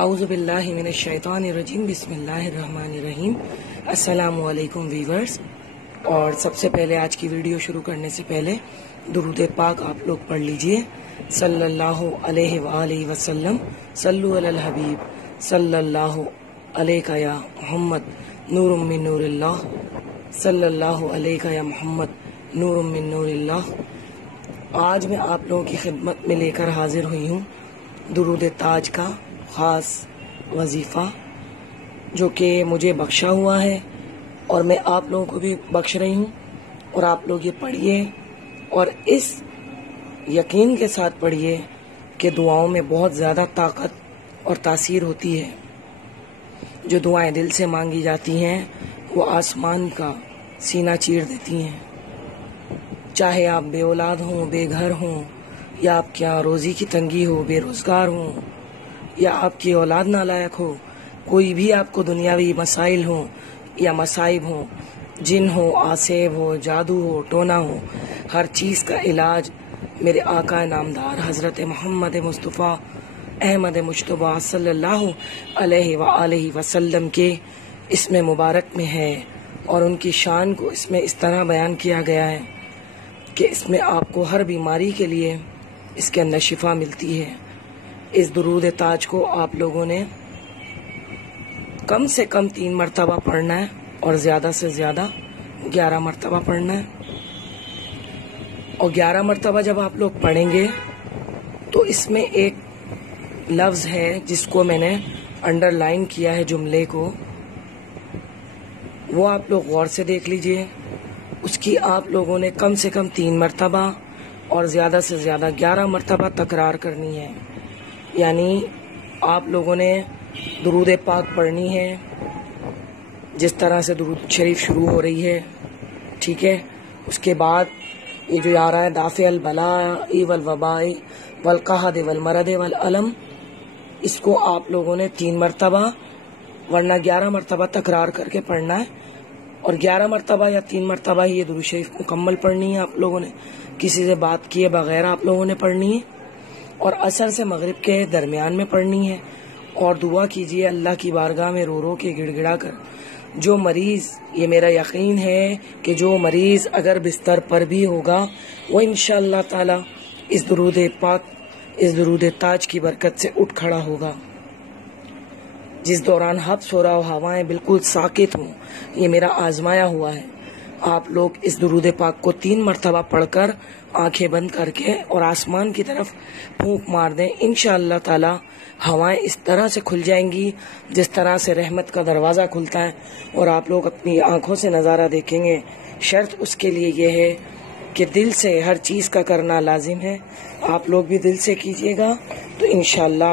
اعوذ باللہ من الشیطان الرجیم بسم اللہ الرحمن الرحیم۔ السلام علیکم ویورز، اور سب سے پہلے آج کی ویڈیو شروع کرنے سے پہلے درود پاک آپ لوگ پڑھ لیجئے۔ صلی اللہ علیہ وآلہ وسلم، صلو علی الحبیب، صلی اللہ علیہ یا محمد نور من نور اللہ، صلی اللہ علیہ یا محمد نور من نور اللہ۔ آج میں آپ لوگوں کی خدمت میں لے کر حاضر ہوئی ہوں درود تاج کا خاص وظیفہ، جو کہ مجھے بخشا ہوا ہے اور میں آپ لوگوں کو بھی بخش رہی ہوں، اور آپ لوگ یہ پڑھیے اور اس یقین کے ساتھ پڑھیے کہ دعاؤں میں بہت زیادہ طاقت اور تاثیر ہوتی ہے۔ جو دعائیں دل سے مانگی جاتی ہیں وہ آسمان کا سینہ چیر دیتی ہیں۔ چاہے آپ بے اولاد ہوں، بے گھر ہوں، یا آپ کے یہاں روزی کی تنگی ہو، بے روزگار ہوں، یا آپ کی اولاد نالائق ہو، کوئی بھی آپ کو دنیاوی مسائل ہوں یا مصائب ہوں، جن ہو، آسیب ہو، جادو ہو، ٹونا ہو، ہر چیز کا علاج میرے آقا نامدار حضرت محمد مصطفیٰ احمد مجتبیٰ صلی اللہ علیہ وآلہ وسلم کے اسم مبارک میں ہے، اور ان کی شان کو اس میں اس طرح بیان کیا گیا ہے کہ اس میں آپ کو ہر بیماری کے لیے اس کے اندر شفا ملتی ہے۔ اس درود تاج کو آپ لوگوں نے کم سے کم 3 مرتبہ پڑھنا ہے، اور زیادہ سے زیادہ 11 مرتبہ پڑھنا ہے۔ اور 11 مرتبہ جب آپ لوگ پڑھیں گے تو اس میں ایک لفظ ہے جس کو میں نے انڈر لائن کیا ہے، جملے کو، وہ آپ لوگ غور سے دیکھ لیجئے۔ اس کی آپ لوگوں نے کم سے کم 3 مرتبہ اور زیادہ سے زیادہ 11 مرتبہ تکرار کرنی ہے۔ یعنی آپ لوگوں نے درود پاک پڑھنی ہے جس طرح سے درود شریف شروع ہو رہی ہے، ٹھیک ہے۔ اس کے بعد یہ جو آ رہا ہے دافع البلاء والوباء والقحط والمرض والالم، اس کو آپ لوگوں نے 3 مرتبہ ورنہ 11 مرتبہ تکرار کر کے پڑھنا ہے، اور 11 مرتبہ یا 3 مرتبہ ہی یہ درود شریف مکمل پڑھنی ہے۔ آپ لوگوں نے کسی سے بات کیے بغیر آپ لوگوں نے پڑھنی ہے، اور عصر سے مغرب کے درمیان میں پڑھنی ہے۔ اور دعا کیجئے اللہ کی بارگاہ میں رو رو کے گڑ گڑا کر، جو مریض، یہ میرا یقین ہے کہ جو مریض اگر بستر پر بھی ہوگا وہ انشاءاللہ تعالی اس درود پاک، اس درود تاج کی برکت سے اٹھ کھڑا ہوگا۔ جس دوران حبس ہو رہا ہو، ہوائیں بالکل ساکت ہوں، یہ میرا آزمایا ہوا ہے۔ آپ لوگ اس درود پاک کو 3 مرتبہ پڑھ کر آنکھیں بند کر کے اور آسمان کی طرف پھونک مار دیں، انشاءاللہ تعالی ہوائیں اس طرح سے کھل جائیں گی جس طرح سے رحمت کا دروازہ کھلتا ہے، اور آپ لوگ اپنی آنکھوں سے نظارہ دیکھیں گے۔ شرط اس کے لیے یہ ہے کہ دل سے ہر چیز کا کرنا لازم ہے۔ آپ لوگ بھی دل سے کیجئے گا تو انشاءاللہ